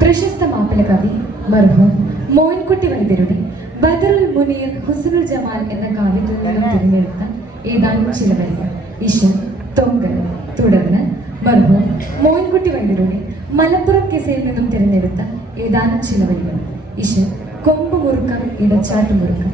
പ്രശസ്ത മാപ്പിള കവി മർഹൂം മോയിൻകുട്ടി വൈദ്യരുടെ ബദറുൽ മുനീർ ഹുസ്നുൽ ജമാൽ എന്ന കാവ്യത്തിൽ നിന്നും തിരഞ്ഞെടുത്ത ഏതാനും ചില വരികൾ ഇശൽ തൊങ്കൽ. തുടർന്ന് മർഹൂം മോയിൻകുട്ടി വൈദ്യരുടെ മലപ്പുറം കിസയിൽ നിന്നും തിരഞ്ഞെടുത്ത ഏതാനും ചില വരികൾ ഇശൽ കൊമ്പ് മുറുക്കം ഇടച്ചാട്ട് മുറുക്കം.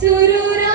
സുരുരാ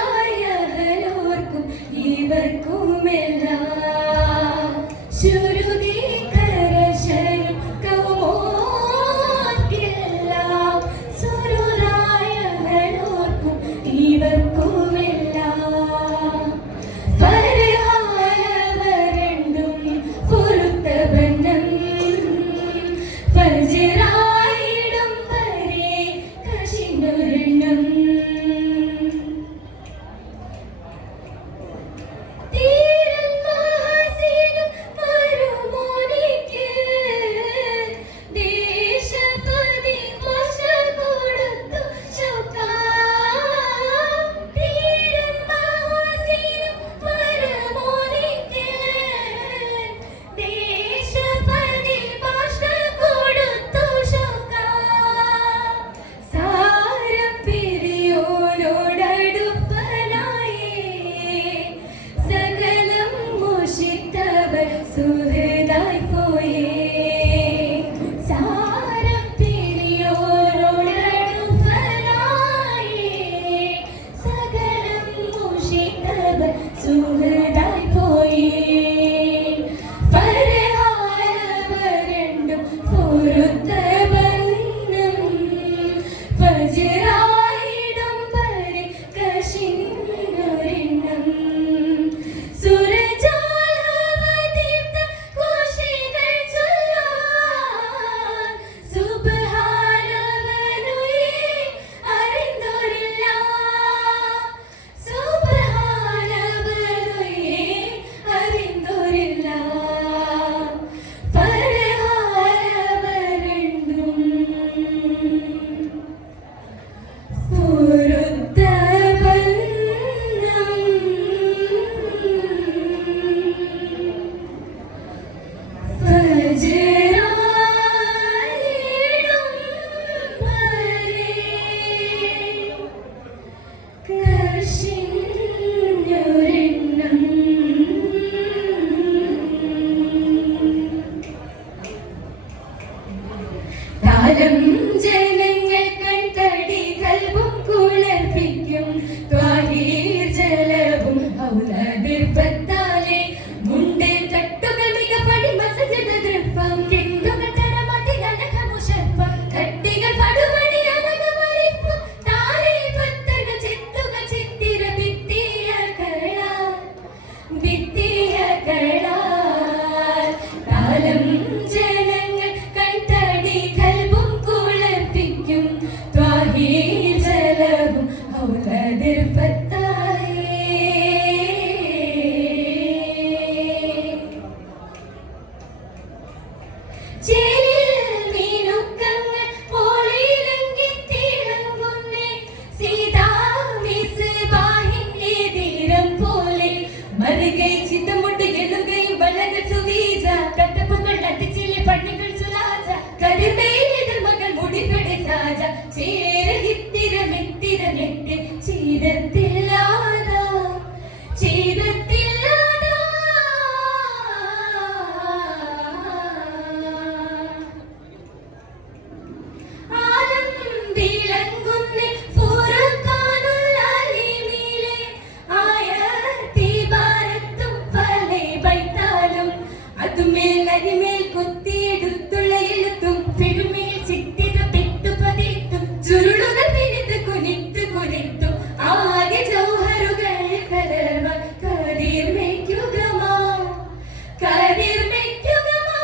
അടികൈ ചിത്തമുട്ട് എഴുകൈ വലകൾ സുവീജ കട്ടപ്പുകൾ നട്ടിച്ചിലെ പണികൾ സുരാജ കരുമേലിതർ മകൾ മുടിപെടി സാജ ചേരഹിത്തിരമിത്തിരമെത്തി ചീരത്തില്ലാത ചീരത്തില്ലാത ആലം വിളങ്ങുന്നേ ഫുർഖാനുൽ അലീമിലെ ആയത്തി ഭാരത്തും പലേ ബൈത്താലും അതുമേൽ അരിമേൽ കൊത്തിയെടുത്തുള്ള എഴുത്തും പെരുമേൽ ചിട്ടിത പെട്ടുപതിത്തും ചുരുളുകൾ പിരിത്ത് കുനിത്ത് കുനിത്തും ആകെ ജൗഹറുകൾ കലർവ കതിർ മേയ്ക്കുകമാ കതിർ മേയ്ക്കുകമാ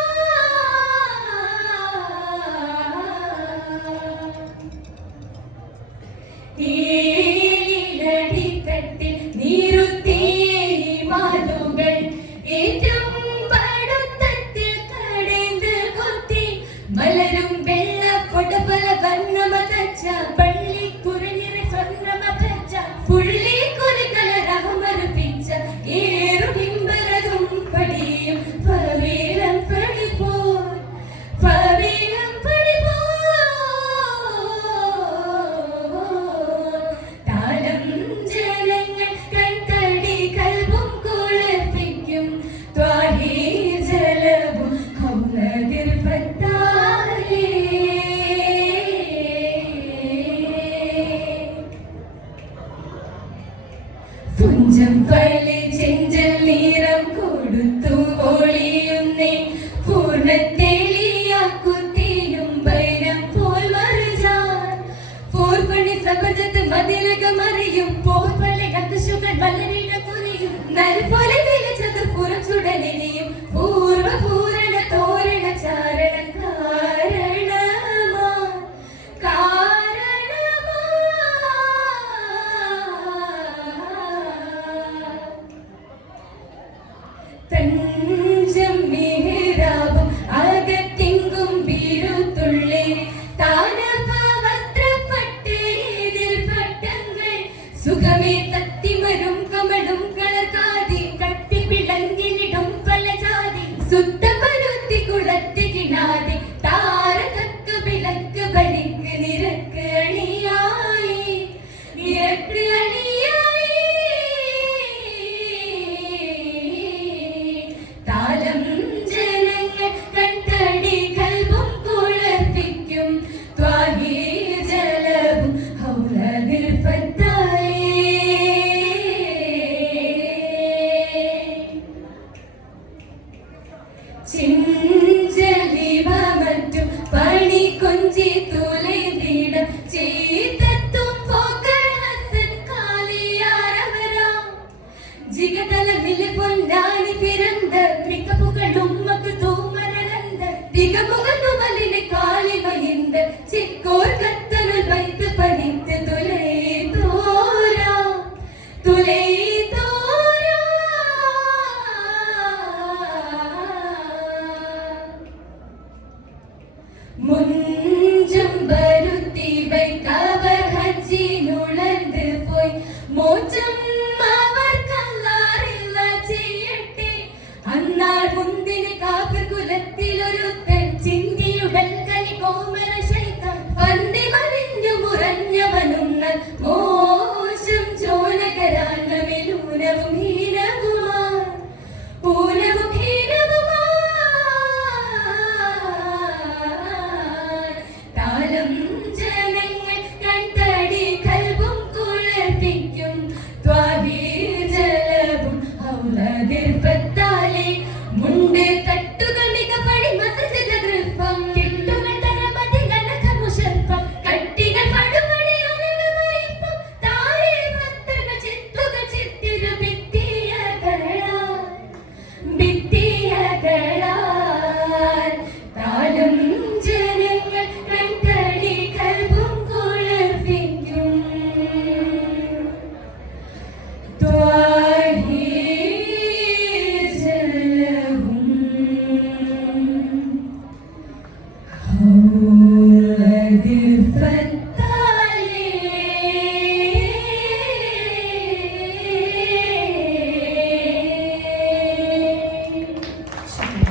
ഈലടിത്തട്ടിൽ നീരുത്തിയേ മാതുകൾ ഏറ്റവും പടുത്തത്തിൽ കടേന്ത് കൊത്തി മലരും വെള്ള പൊടപല വർണ്ണമതച്ച പള്ളി കുറിഞ്ഞിറ സ്വർണ്ണമതച്ച പുള്ളി കുറികള രഹമറുപ്പിച്ച ഏറു ബിംബരതും പടിയും പവേലം പടിപ്പോ പവേലം പടിപ്പോ താലം ജനങ്ങൾ കൺതടി കൽബും കുളിർപ്പിക്കും ത്വാഹീർ ജലവും ഹൗനദിൽ ഫത്താലേ പുഞ്ചം പള്ളി ചെഞ്ചൽ നീരം കൊടുത്തു ഒളിയുന്നേ പൂർണ്ണത്തെളിയാക്കുത്തേനും ബൈരം പോൽ മറിജാൻ പോർപ്പണി സബജത്ത് മതിലകമറിയും പോർപ്പള്ളി കത്തുശുകൾ മലരിട കുറിയും നൽപോലെ വിളിച്ചത് പുറച്ചുടലിനെയും പൂർവപൂരണ തോരണ ചാരണ കാരണമാ കാരണമാ തഞ്ചം മിഹ്റാബും അകത്തെങ്കും വീരുത്തുള്ളേ താനവ വസ്ത്രപ്പട്ട് ഇതിൽ പട്ടങ്ങൾ സുഖമേ തത്തിമരും